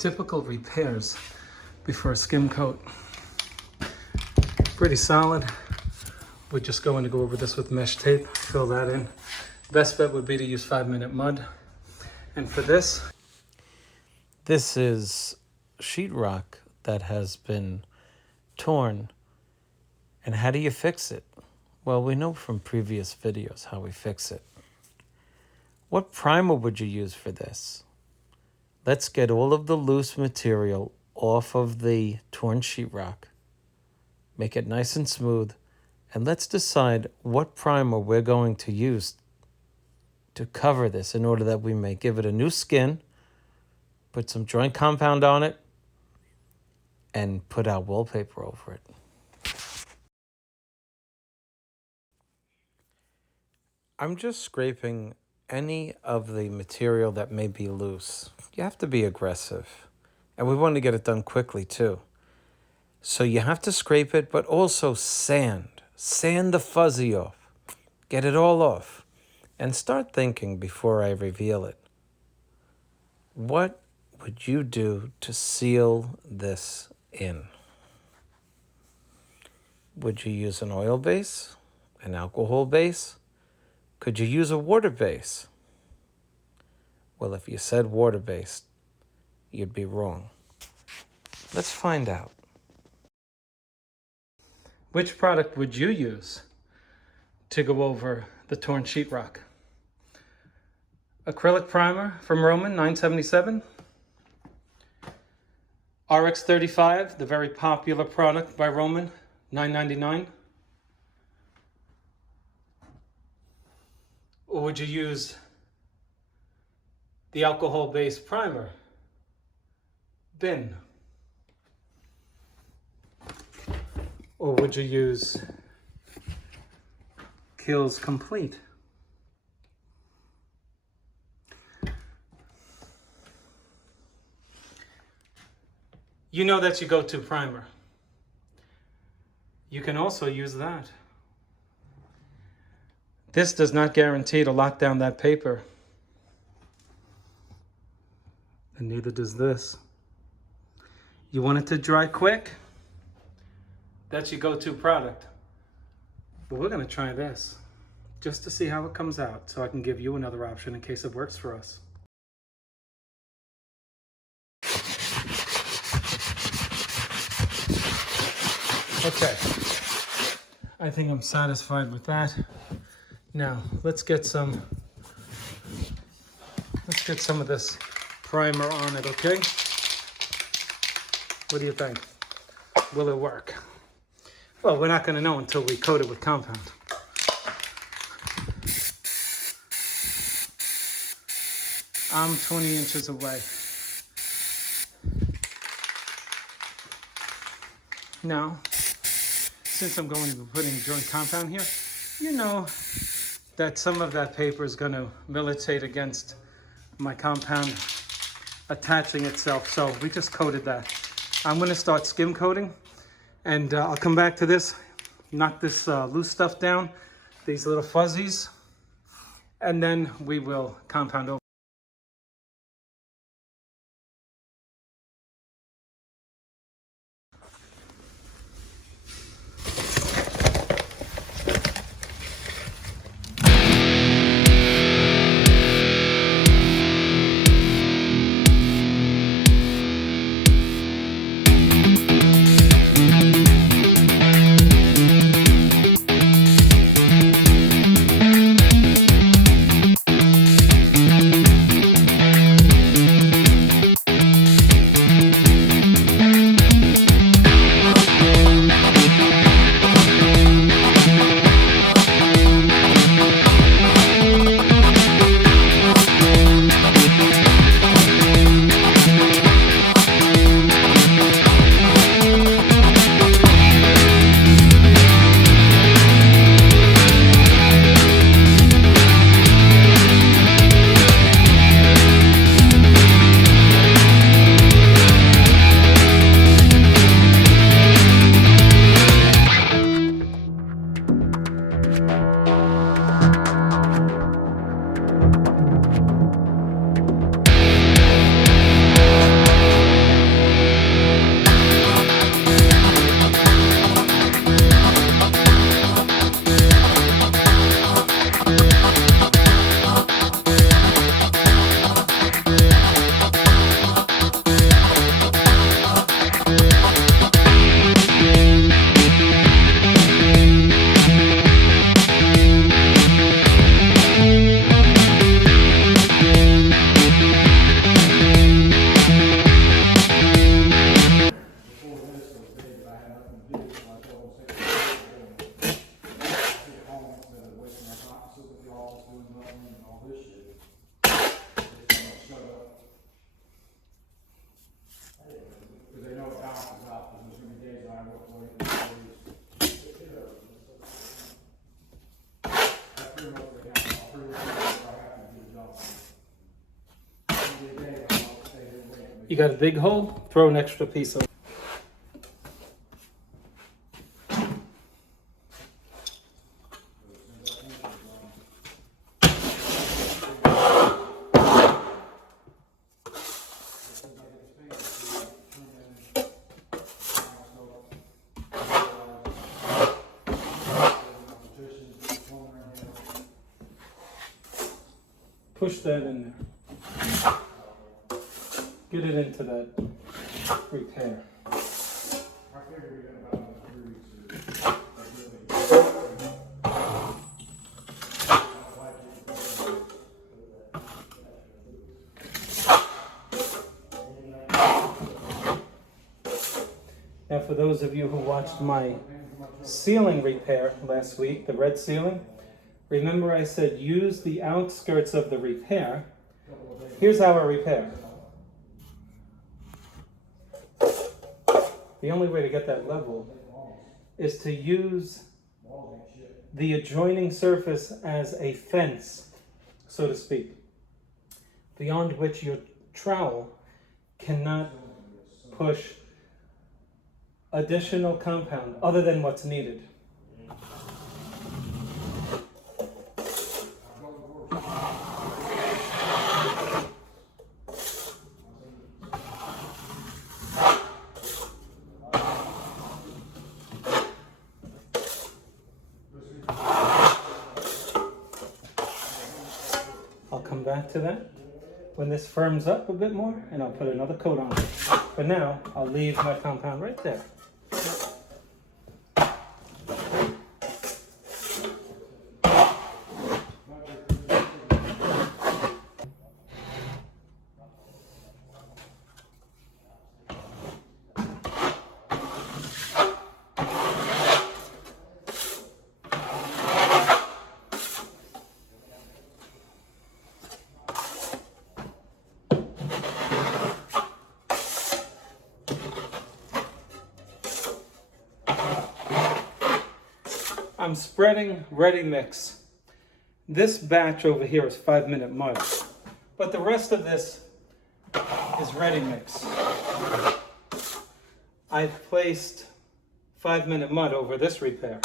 typical repairs before a skim coat. Pretty solid. We're just going to go over this with mesh tape, fill that in. Best bet would be to use 5-minute mud. And for this is sheetrock that has been torn. And how do you fix it? Well, we know from previous videos how we fix it. What primer would you use for this? Let's get all of the loose material off of the torn sheetrock. Make it nice and smooth. And let's decide what primer we're going to use to cover this in order that we may give it a new skin, put some joint compound on it, and put our wallpaper over it. I'm just scraping any of the material that may be loose. You have to be aggressive. And we want to get it done quickly too. So you have to scrape it, but also sand. Sand the fuzzy off. Get it all off. And start thinking before I reveal it. What would you do to seal this in? Would you use an oil base? An alcohol base? Could you use a water base? Well, if you said water-based, you'd be wrong. Let's find out. Which product would you use to go over the torn sheetrock? Acrylic primer from Roman, $9.77. RX-35, the very popular product by Roman, $9.99. Or would you use the alcohol-based primer, Bin? Or would you use Kilz Complete? You know that's your go-to primer. You can also use that. This does not guarantee to lock down that paper. And neither does this. You want it to dry quick? That's your go-to product. But we're gonna try this just to see how it comes out so I can give you another option in case it works for us. Okay, I think I'm satisfied with that. Now, let's get some of this primer on it, okay? What do you think? Will it work? Well, we're not gonna know until we coat it with compound. I'm 20 inches away. Now, since I'm going to be putting joint compound here, you know that some of that paper is going to militate against my compound attaching itself. So we just coated that. I'm going to start skim coating, and I'll come back to this, knock this loose stuff down, these little fuzzies, and then we will compound over. You got a big hole, throw an extra piece of. Push that in there. Get it into that repair. Now, for those of you who watched my ceiling repair last week, the red ceiling, remember I said use the outskirts of the repair. Here's our repair. The only way to get that level is to use the adjoining surface as a fence, so to speak, beyond which your trowel cannot push additional compound other than what's needed. I'll come back to that when this firms up a bit more, and I'll put another coat on it. For now, I'll leave my compound right there. I'm spreading ready mix. This batch over here is 5-minute mud, but the rest of this is ready mix. I've placed 5-minute mud over this repair.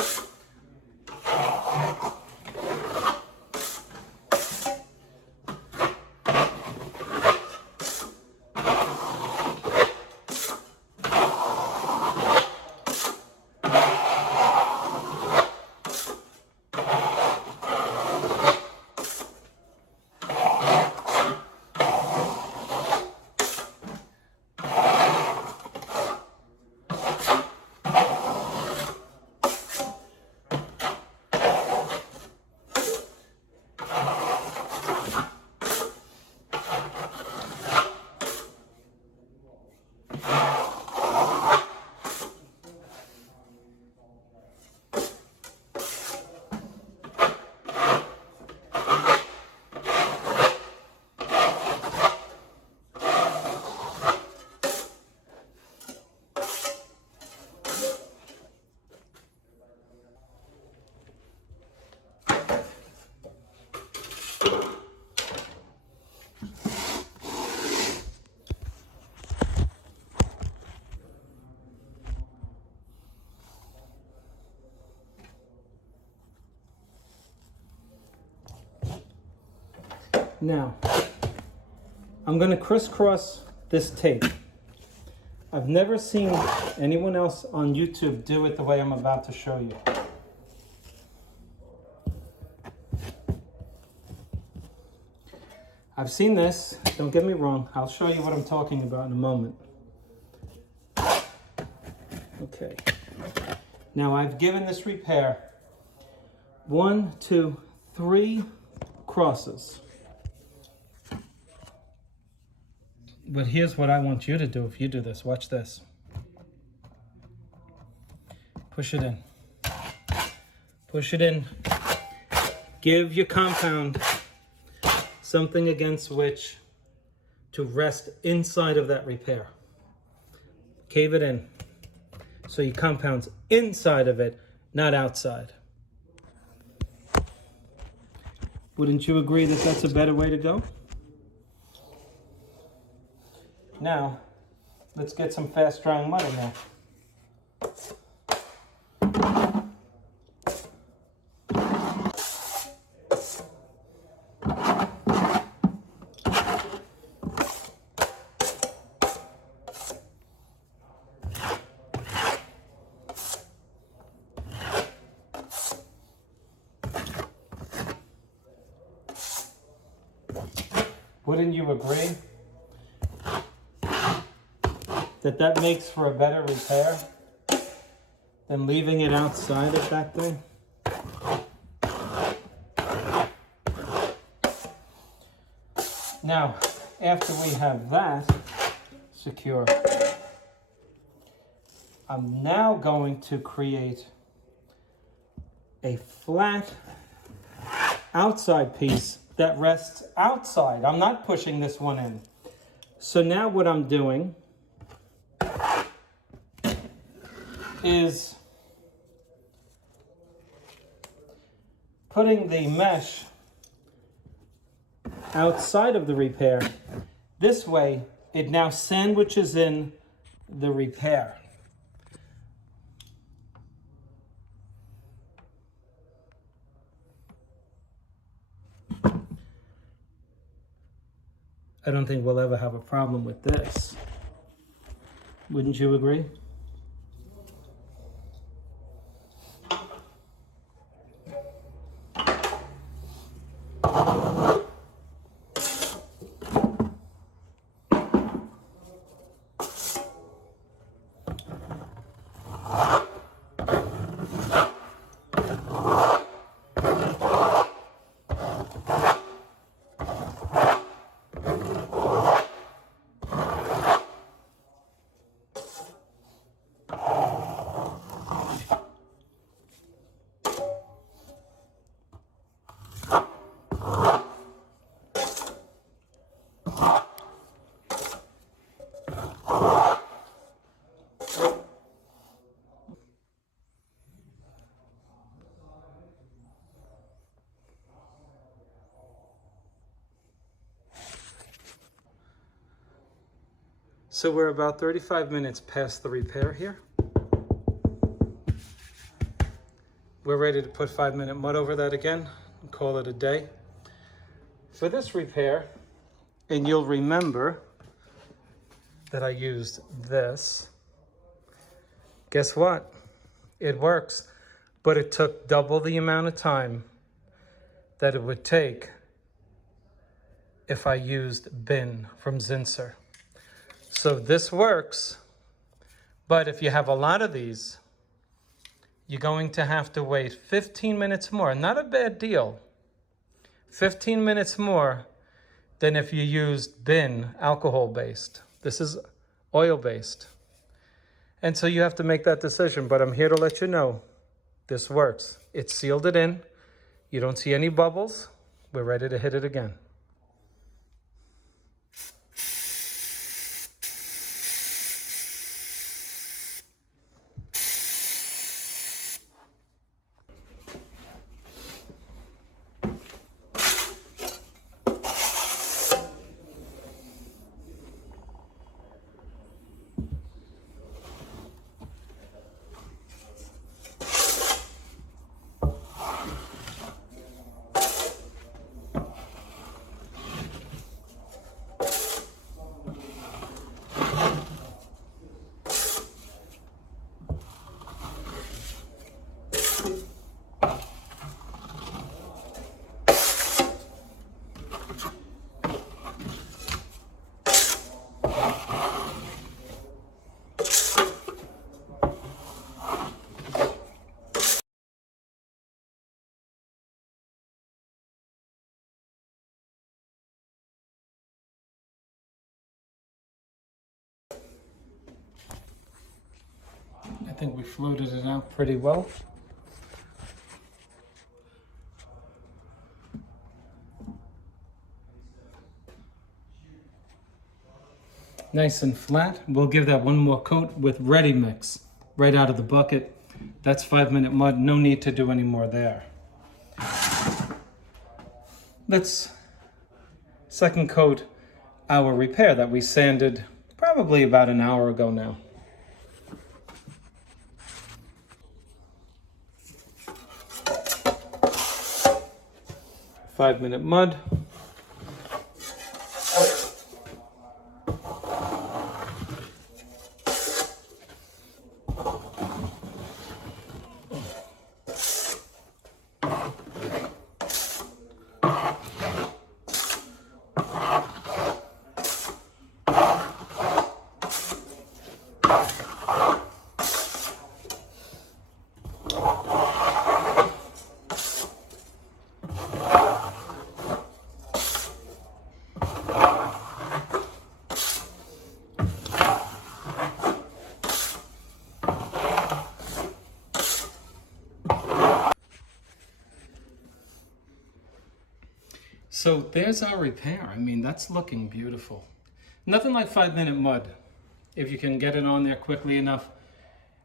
Now, I'm going to crisscross this tape. I've never seen anyone else on YouTube do it the way I'm about to show you. I've seen this, don't get me wrong. I'll show you what I'm talking about in a moment. Okay. Now I've given this repair 1, 2, 3 crosses. But here's what I want you to do if you do this. Watch this. Push it in. Push it in. Give your compound something against which to rest inside of that repair. Cave it in. So your compound's inside of it, not outside. Wouldn't you agree that that's a better way to go? Now, let's get some fast drying mud in there. Wouldn't you agree that that makes for a better repair than leaving it outside of that thing? Now, after we have that secure, I'm now going to create a flat outside piece that rests outside. I'm not pushing this one in. So now what I'm doing is putting the mesh outside of the repair. This way, it now sandwiches in the repair. I don't think we'll ever have a problem with this. Wouldn't you agree? So we're about 35 minutes past the repair here. We're ready to put 5-minute mud over that again and call it a day. For this repair, and you'll remember that I used this. Guess what? It works, but it took double the amount of time that it would take if I used Bin from Zinsser. So this works, but if you have a lot of these, you're going to have to wait 15 minutes more. Not a bad deal. 15 minutes more than if you used Bin alcohol-based. This is oil-based. And so you have to make that decision, but I'm here to let you know this works. It sealed it in. You don't see any bubbles. We're ready to hit it again. I think we floated it out pretty well. Nice and flat. We'll give that one more coat with Ready Mix right out of the bucket. That's 5-minute mud. No need to do any more there. Let's second coat our repair that we sanded probably about an hour ago now. Five-minute mud. So there's our repair. I mean, that's looking beautiful. Nothing like 5-minute mud, if you can get it on there quickly enough.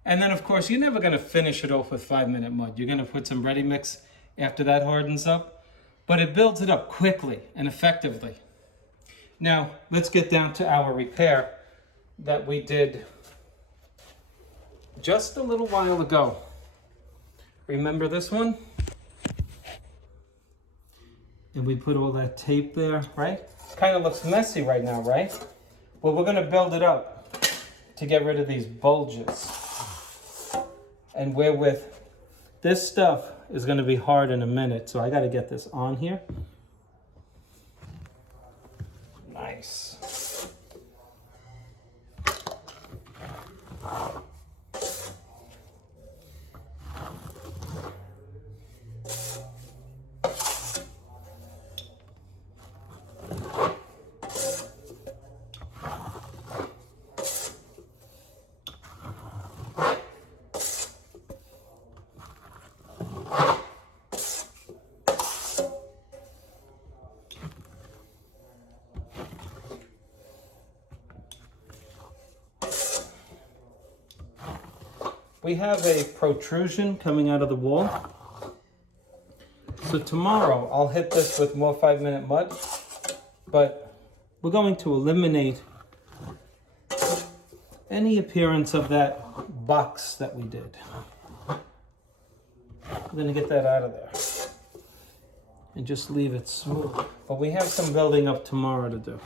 And then, of course, you're never going to finish it off with 5-minute mud. You're going to put some ready mix after that hardens up. But it builds it up quickly and effectively. Now, let's get down to our repair that we did just a little while ago. Remember this one? And we put all that tape there, right? Kind of looks messy right now, right? Well, we're gonna build it up to get rid of these bulges. And wherewith this stuff is gonna be hard in a minute, so I gotta get this on here. Nice. We have a protrusion coming out of the wall. So tomorrow I'll hit this with more 5-minute mud, but we're going to eliminate any appearance of that box that we did. I'm going to get that out of there and just leave it smooth. But we have some building up tomorrow to do.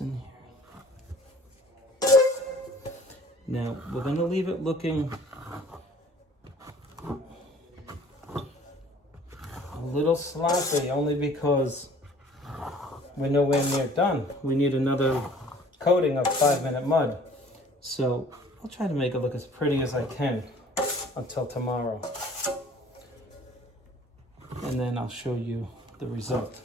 In here. Now we're going to leave it looking a little sloppy only because we're nowhere near done. We need another coating of 5-minute mud. So I'll try to make it look as pretty as I can until tomorrow. And then I'll show you the result.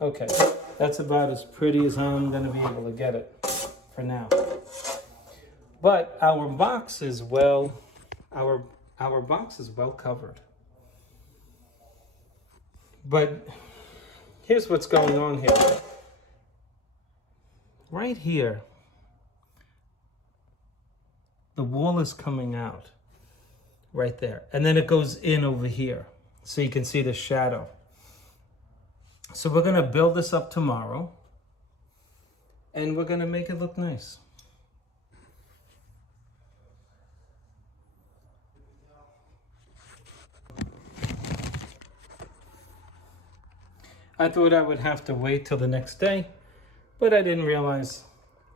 Okay, that's about as pretty as I'm going to be able to get it for now. But our box is well covered. But here's what's going on here. Right here, the wall is coming out right there. And then it goes in over here. So you can see the shadow. So we're going to build this up tomorrow, and we're going to make it look nice. I thought I would have to wait till the next day, but I didn't realize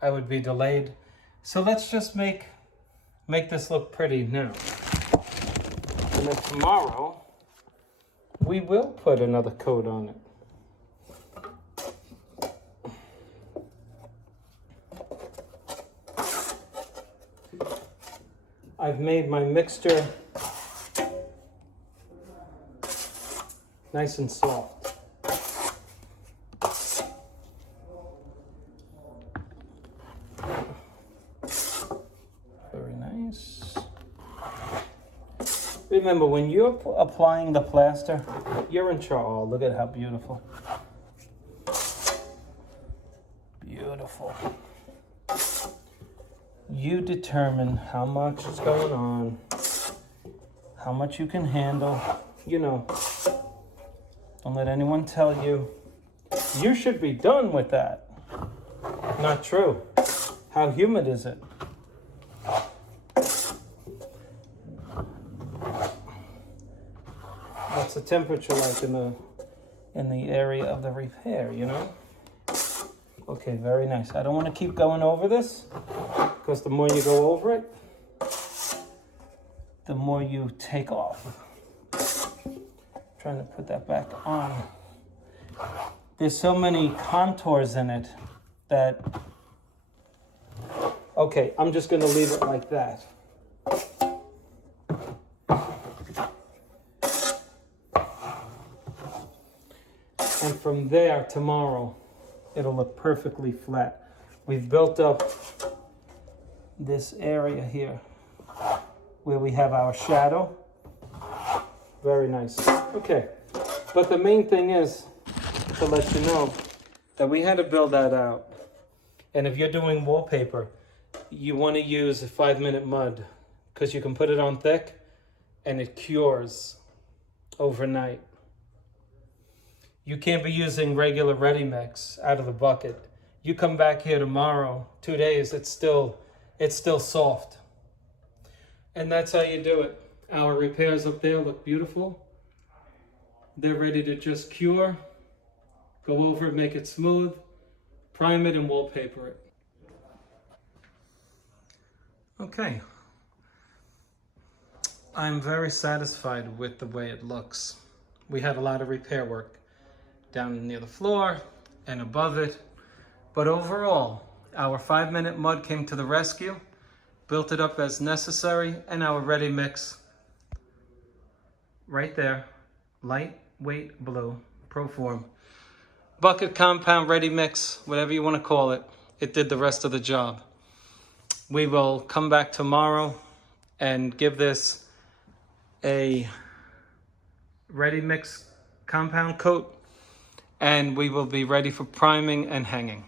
I would be delayed. So let's just make this look pretty now. And then tomorrow, we will put another coat on it. I've made my mixture nice and soft. Very nice. remember, when you're applying the plaster, you're in charge. Oh, look at how beautiful. Beautiful. You determine how much is going on, how much you can handle. You know, don't let anyone tell you, you should be done with that. Not true. How humid is it? What's the temperature like in the area of the repair, you know? Okay, very nice. I don't want to keep going over this, because the more you go over it, the more you take off. Trying to put that back on. There's so many contours in it that, okay, I'm just going to leave it like that. And from there, tomorrow, it'll look perfectly flat. We've built up this area here where we have our shadow. Very nice. Okay, but the main thing is to let you know that we had to build that out. And if you're doing wallpaper, you want to use a 5-minute mud, because you can put it on thick and it cures overnight. You can't be using regular ready mix out of the bucket. You come back here tomorrow, 2 days, it's still soft. And that's how you do it. Our repairs up there look beautiful. They're ready to just cure, go over it, make it smooth, prime it, and wallpaper it. Okay. I'm very satisfied with the way it looks. We had a lot of repair work down near the floor and above it. But overall, our 5-minute mud came to the rescue, built it up as necessary, and our ready mix right there, lightweight blue, Proform. Bucket compound ready mix, whatever you want to call it, it did the rest of the job. We will come back tomorrow and give this a ready mix compound coat, and we will be ready for priming and hanging.